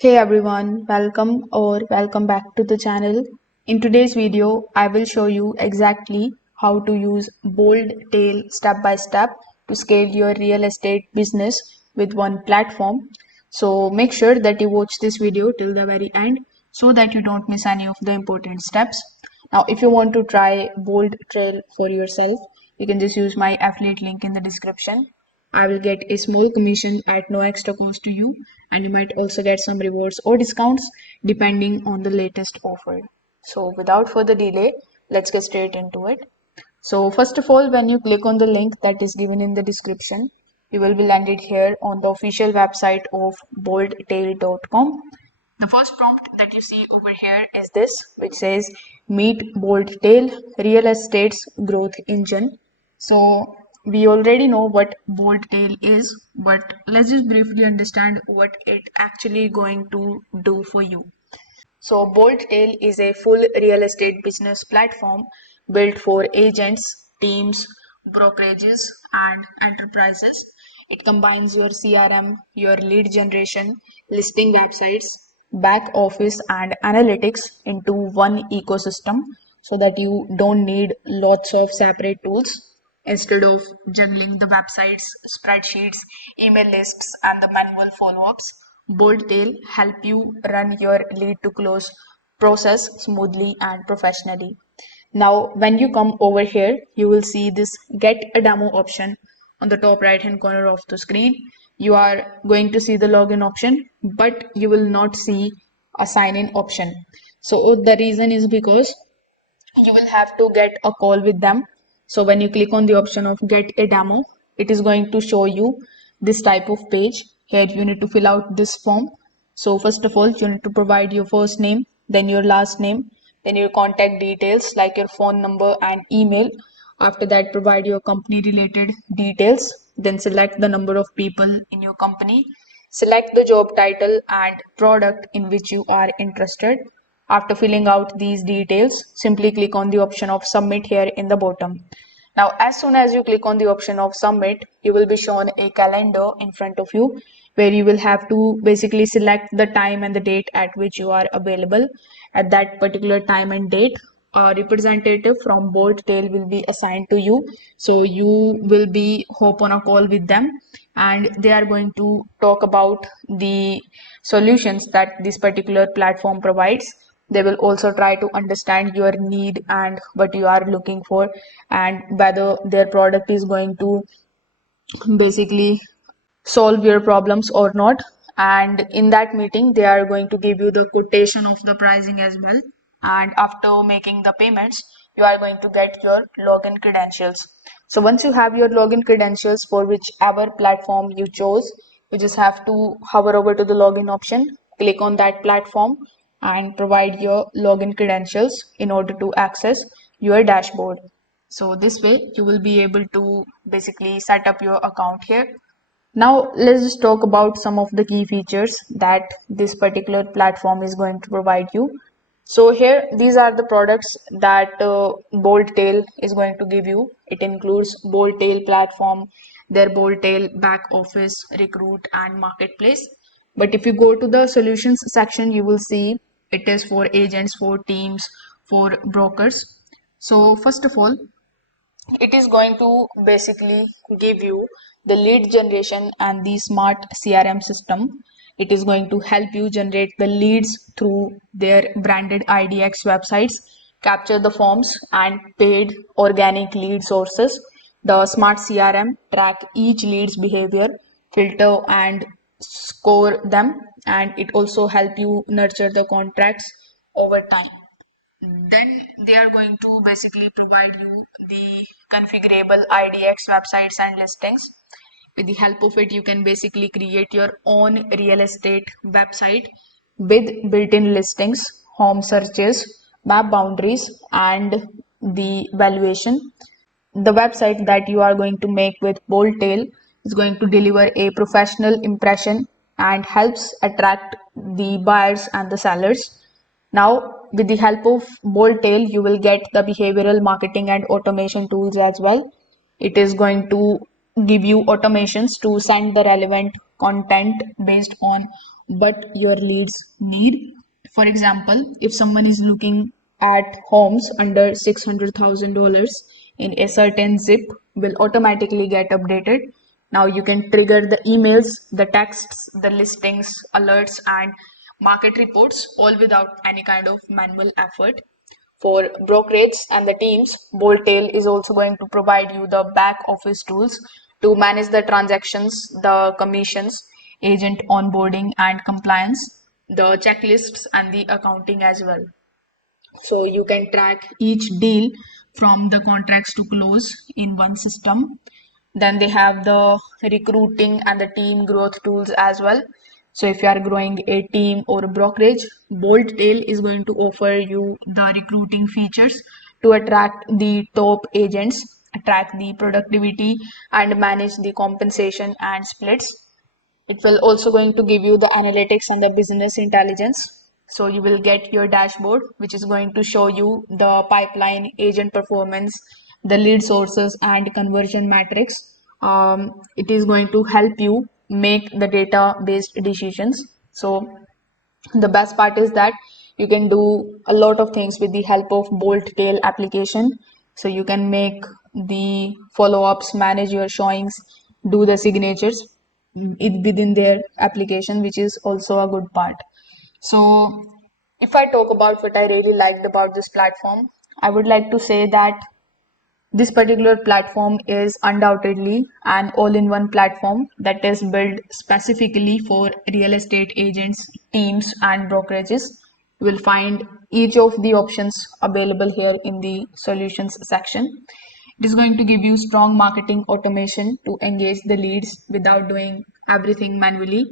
Hey everyone, welcome back to the channel. In today's video, I will show you exactly how to use Boldtail step by step to scale your real estate business with one platform. So make sure that you watch this video till the very end so that you don't miss any of the important steps. Now, if you want to try Boldtrail for yourself, you can just use my affiliate link in the description. I will get a small commission at no extra cost to you, and you might also get some rewards or discounts depending on the latest offer. So, without further delay, let's get straight into it. So, first of all, when you click on the link that is given in the description, you will be landed here on the official website of boldtail.com. The first prompt that you see over here is this, which says Meet Boldtail, Real Estate's Growth Engine. So we already know what Boldtail is, but let's just briefly understand what it actually going to do for you. So Boldtail is a full real estate business platform built for agents, teams, brokerages, and enterprises. It combines your CRM, your lead generation, listing websites, back office, and analytics into one ecosystem so that you don't need lots of separate tools. Instead of juggling the websites, spreadsheets, email lists, and the manual follow-ups, Boldtail help you run your lead to close process smoothly and professionally. Now, when you come over here, you will see this get a demo option on the top right hand corner of the screen. You are going to see the login option, but you will not see a sign in option. So the reason is because you will have to get a call with them. So when you click on the option of get a demo, it is going to show you this type of page. Here you need to fill out this form. So first of all, you need to provide your first name, then your last name, then your contact details like your phone number and email. After that, provide your company related details, then select the number of people in your company, select the job title and product in which you are interested. After filling out these details, simply click on the option of submit here in the bottom. Now, as soon as you click on the option of submit, you will be shown a calendar in front of you where you will have to basically select the time and the date at which you are available. At that particular time and date, a representative from Boldtail will be assigned to you. So you will be hop on a call with them and they are going to talk about the solutions that this particular platform provides. They will also try to understand your need and what you are looking for and whether their product is going to basically solve your problems or not. And in that meeting they are going to give you the quotation of the pricing as well, and after making the payments you are going to get your login credentials. So once you have your login credentials for whichever platform you chose, you just have to hover over to the login option, click on that platform and provide your login credentials in order to access your dashboard. So this way you will be able to basically set up your account here. Now let's just talk about some of the key features that this particular platform is going to provide you. So here these are the products that Boldtail is going to give you. It includes Boldtail platform, their Boldtail back office, recruit and marketplace. But if you go to the solutions section, you will see it is for agents, for teams, for brokers. So first of all, it is going to basically give you the lead generation and the smart CRM system. It is going to help you generate the leads through their branded IDX websites, capture the forms and paid organic lead sources. The smart CRM track each lead's behavior, filter and score them, and it also help you nurture the contracts over time. Then they are going to basically provide you the configurable IDX websites and listings. With the help of it, you can basically create your own real estate website with built-in listings, home searches, map boundaries, and the valuation. The website that you are going to make with Boldtail is going to deliver a professional impression and helps attract the buyers and the sellers. Now, with the help of Boldtail, you will get the behavioral marketing and automation tools as well. It is going to give you automations to send the relevant content based on what your leads need. For example, if someone is looking at homes under $600,000 in a certain zip, will automatically get updated. Now you can trigger the emails, the texts, the listings, alerts, and market reports all without any kind of manual effort. For brokerage and the teams, Boldtail is also going to provide you the back office tools to manage the transactions, the commissions, agent onboarding and compliance, the checklists, and the accounting as well. So you can track each deal from the contracts to close in one system. Then they have the recruiting and the team growth tools as well. So if you are growing a team or a brokerage, Boldtail is going to offer you the recruiting features to attract the top agents, track the productivity, and manage the compensation and splits. It will also going to give you the analytics and the business intelligence. So you will get your dashboard, which is going to show you the pipeline, agent performance, the lead sources, and conversion metrics. It is going to help you make the data based decisions. So the best part is that you can do a lot of things with the help of bolt tail application. So you can make the follow-ups, manage your showings, do the signatures within their application, which is also a good part. So if I talk about what I really liked about this platform, I would like to say that this particular platform is undoubtedly an all-in-one platform that is built specifically for real estate agents, teams, and brokerages. You will find each of the options available here in the solutions section. It is going to give you strong marketing automation to engage the leads without doing everything manually.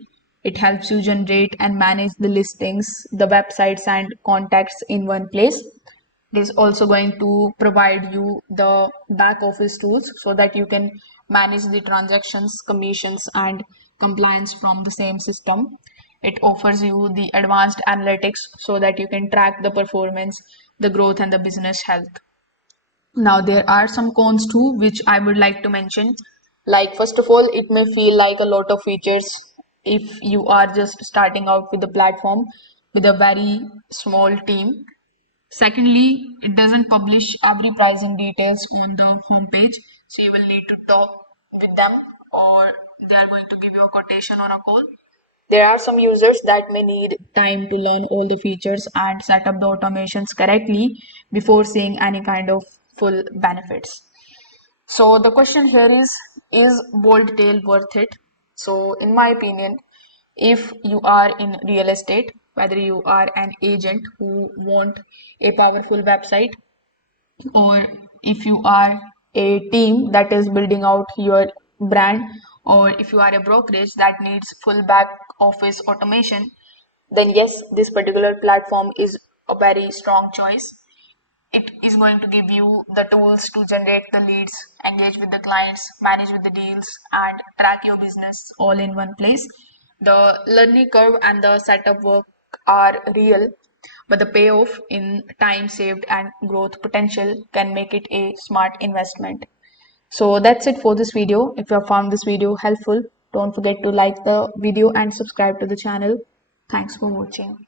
It helps you generate and manage the listings, the websites, and contacts in one place. It is also going to provide you the back office tools so that you can manage the transactions, commissions, and compliance from the same system. It offers you the advanced analytics so that you can track the performance, the growth, and the business health. Now, there are some cons too, which I would like to mention. Like, first of all, it may feel like a lot of features if you are just starting out with the platform with a very small team. Secondly, it doesn't publish every pricing details on the homepage, so you will need to talk with them or they are going to give you a quotation on a call. There are some users that may need time to learn all the features and set up the automations correctly before seeing any kind of full benefits. So the question here is Boldtail worth it? So in my opinion, if you are in real estate, whether you are an agent who want a powerful website, or if you are a team that is building out your brand, or if you are a brokerage that needs full back office automation, then yes, this particular platform is a very strong choice. It is going to give you the tools to generate the leads, engage with the clients, manage with the deals, and track your business all in one place. The learning curve and the setup work are real, but the payoff in time saved and growth potential can make it a smart investment. So that's it for this video. If you have found this video helpful, don't forget to like the video and subscribe to the channel. Thanks for watching.